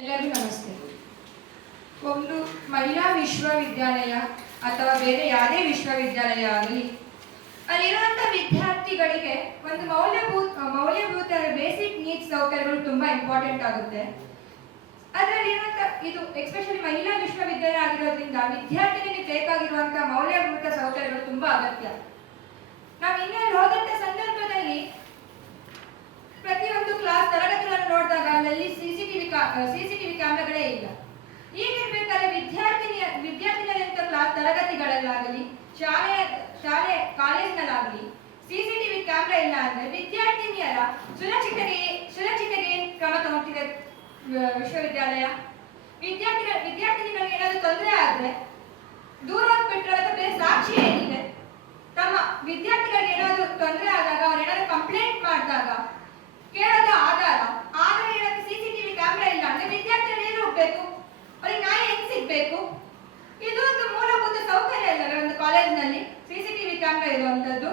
ಎಲ್ಲರಿಗೂ ನಮಸ್ತೆ. ಒಂದು ಮಹಿಳಾ ವಿಶ್ವವಿದ್ಯಾಲಯ ಅಥವಾ ಬೇರೆ ಯಾವುದೇ ವಿಶ್ವವಿದ್ಯಾಲಯ ಆಗಲಿ, ಅಲ್ಲಿರುವಂಥ ವಿದ್ಯಾರ್ಥಿಗಳಿಗೆ ಒಂದು ಮೌಲ್ಯಭೂತ ಬೇಸಿಕ್ ನೀಡ್ಸ್ ಸೌಕರ್ಯಗಳು ತುಂಬ ಇಂಪಾರ್ಟೆಂಟ್ ಆಗುತ್ತೆ. ಅದರಲ್ಲಿರುವಂಥ ಇದು ಎಸ್ಪೆಷಲಿ ಮಹಿಳಾ ವಿಶ್ವವಿದ್ಯಾಲಯ ಆಗಿರೋದ್ರಿಂದ ವಿದ್ಯಾರ್ಥಿನಿಗೆ ಬೇಕಾಗಿರುವಂಥ ಮೌಲ್ಯಭೂತ ಸೌಕರ್ಯಗಳು ತುಂಬ ಅಗತ್ಯ. ನಾವು ಇನ್ನೆಲ್ಲಿ ಹೋದಂಥ ಸಂದರ್ಭದಲ್ಲಿ ಪ್ರತಿಯೊಂದು ಕ್ಲಾಸ್ ತರಗತಿಗಳನ್ನು ನೋಡಿದಾಗ ಅಲ್ಲಿ ಸಿಸಿಟಿವಿ ಕ್ಯಾಮೆರಾಗಳೇ ಇಲ್ಲ. ಹೀಗಿರ್ಬೇಕಾದ್ರೆ ವಿದ್ಯಾರ್ಥಿನಿಯರಂತ ಕ್ಲಾಸ್ ತರಗತಿಗಳಲ್ಲಾಗಲಿ ಶಾಲೆ ಕಾಲೇಜಿನಲ್ಲಾಗಲಿ ಸಿಸಿಟಿವಿ ಕ್ಯಾಮೆರಾ ಇಲ್ಲ ಅಂದ್ರೆ ವಿದ್ಯಾರ್ಥಿನಿಯರ ಸುರಕ್ಷತೆಗೆ ಕ್ರಮ ತಗೊಳ್ತಿದೆ ವಿಶ್ವವಿದ್ಯಾಲಯ. ವಿದ್ಯಾರ್ಥಿನಿಗಳಿಗೆ ಏನಾದರೂ ತೊಂದರೆ ಆದ್ರೆ ದೂರ ಬಿಟ್ಟರೆ ಬೇರೆ ಸಾಕ್ಷಿ ಏನಿದೆ? ತಮ್ಮ ವಿದ್ಯಾರ್ಥಿಗಳಿಗೆ ಏನಾದರೂ ತೊಂದರೆ ಆದಾಗ ಅವ್ರು ಏನಾದರೂ ಕಂಪ್ಲೇಂಟ್ ಮಾಡಿದಾಗ ಕೇಳೋದ ಆಧಾರ ಹೇಳೋದು ಸಿಸಿಟಿವಿ ಕ್ಯಾಮೆರಾ ಇಲ್ಲ ಅಂದ್ರೆ ವಿದ್ಯಾರ್ಥಿಗಳು ಏನು ಹೋಗ್ಬೇಕು? ಅವ್ರಿಗೆ ನ್ಯಾಯ ಹೆಂಗ್ ಸಿಗ್ಬೇಕು? ಇದು ಒಂದು ಮೂಲಭೂತ ಸೌಕರ್ಯ ಅಲ್ಲವೇ ಒಂದು ಕಾಲೇಜಿನಲ್ಲಿ ಸಿಸಿಟಿವಿ ಕ್ಯಾಮೆರಾ ಇರುವಂತದ್ದು.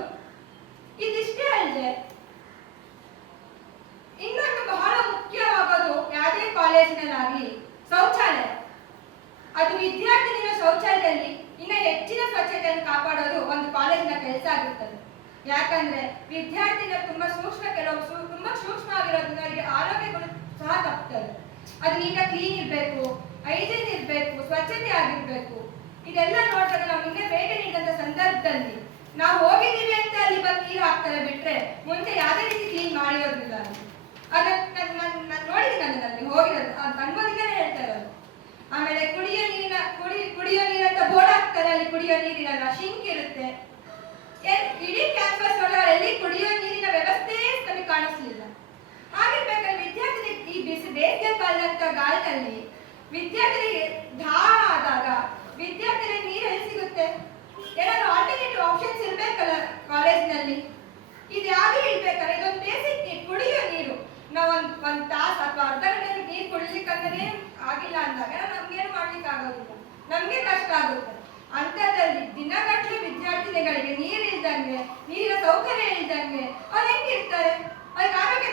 ಇದಿಷ್ಟೇ ಅಲ್ಲದೆ ಇನ್ನೊಂದು ಬಹಳ ಮುಖ್ಯವಾಗೋದು ಯಾವುದೇ ಕಾಲೇಜಿನಲ್ಲಾಗಲಿ ಶೌಚಾಲಯ. ಅದು ವಿದ್ಯಾರ್ಥಿನಿಯ ಶೌಚಾಲಯದಲ್ಲಿ ಇನ್ನ ಹೆಚ್ಚಿನ ಸ್ವಚ್ಛತೆಯನ್ನು ಕಾಪಾಡೋದು ಒಂದು ಕಾಲೇಜಿನ ಕೆಲಸ ಆಗಿರ್ತದೆ. ಯಾಕಂದ್ರೆ ವಿದ್ಯಾರ್ಥಿನ ತುಂಬಾ ತುಂಬಾ ಸೂಕ್ಷ್ಮ ಆಗಿರೋದ್ರಿಂದ ಅವರಿಗೆ ಆರೋಗ್ಯಗಳು ಸಹ ತಪ್ಪುತ್ತದೆ. ಅದು ನೀಟಾಗಿ ಕ್ಲೀನ್ ಇರಬೇಕು, ಹೈಜೀನ್ ಇರಬೇಕು, ಸ್ವಚ್ಛತೆ ಆಗಿರ್ಬೇಕು. ಇದೆಲ್ಲ ನೋಡಿದಾಗ ನಾವು ಹಿಂದೆ ಭೇಟಿ ನೀಡಿದಂತ ಸಂದರ್ಭದಲ್ಲಿ ನಾವು ಹೋಗಿದ್ದೀವಿ ಅಂತ ಅಲ್ಲಿ ಬಂದು ನೀರು ಹಾಕ್ತಾರೆ ಬಿಟ್ರೆ ಮುಂಚೆ ಯಾವುದೇ ರೀತಿ ಕ್ಲೀನ್ ಮಾಡಿರೋದಿಲ್ಲ. ನಾನು ನೋಡಿದ್ದೀನಿ, ಅಲ್ಲಿ ಹೋಗಿರೋದು ಅನ್ಬೋದಿದ್ದಾನೆ ಹೇಳ್ತಾ ಇರೋದು. ಆಮೇಲೆ ಕುಡಿಯೋ ನೀರಂತ ಬೋರ್ಡ್ ಹಾಕ್ತಾರೆ, ಅಲ್ಲಿ ಕುಡಿಯೋ ನೀರಿರಲ್ಲ, ಶಿಂಕ್ ಇರುತ್ತೆ. ಇಡೀ ಕ್ಯಾಂಪಸ್ ಒಳಗೆ ಎಲ್ಲಿ ಕುಡಿಯೋ ನೀರಿನ ವ್ಯವಸ್ಥೆ ನಮಗೆ ಕಾಣಿಸ್ಲಿಲ್ಲ. ಹಾಗಿರ್ಬೇಕಾದ್ರೆ ವಿದ್ಯಾರ್ಥಿಗಳಿಗೆ ಈ ಬೇಸಿಗೆ ಕಾಲದಂತ ಗಾಳಿನಲ್ಲಿ ವಿದ್ಯಾರ್ಥಿಗಳಿಗೆ ದಾಹ ಆದಾಗ ವಿದ್ಯಾರ್ಥಿಗಳಿಗೆ ನೀರು ಎಲ್ಲಿ ಸಿಗುತ್ತೆ? ಏನಾದ್ರು ಆಲ್ಟರ್ನೇಟಿವ್ ಆಪ್ಷನ್ಸ್ ಇರ್ಬೇಕಲ್ಲ ಕಾಲೇಜಿನಲ್ಲಿ. ಇದು ಯಾವುದು ಇರ್ಬೇಕಾದ್ರೆ ಇದೊಂದು ಬೇಸಿಕ್ ನೀರು, ಕುಡಿಯೋ ನೀರು. ನಾವು ಒಂದ್ ತಾಸು ಅಥವಾ ಅರ್ಧ ಗಂಟೆ ನೀರು ಕುಡಿಲಿಕ್ಕಂದ್ರೆ ಆಗಿಲ್ಲ ಅಂದಾಗ ನಮ್ಗೇನು ಮಾಡ್ಲಿಕ್ಕೆ ಆಗೋದಿಲ್ಲ, ನಮ್ಗೆ ಕಷ್ಟ ಆಗುತ್ತೆ. ಅಂಥದ್ರಲ್ಲಿ ದಿನಗಟ್ಟಲೆ ವಿದ್ಯಾರ್ಥಿನಿಗಳಿಗೆ ನೀರಿಲ್ದಂಗೆ, ನೀರಿನ ಸೌಕರ್ಯ ಇಲ್ದಂಗೆ ಅವ್ರು ಹೆಂಗಿರ್ತಾರೆ? ಅವ್ರಿಗೆ ಆರೋಗ್ಯ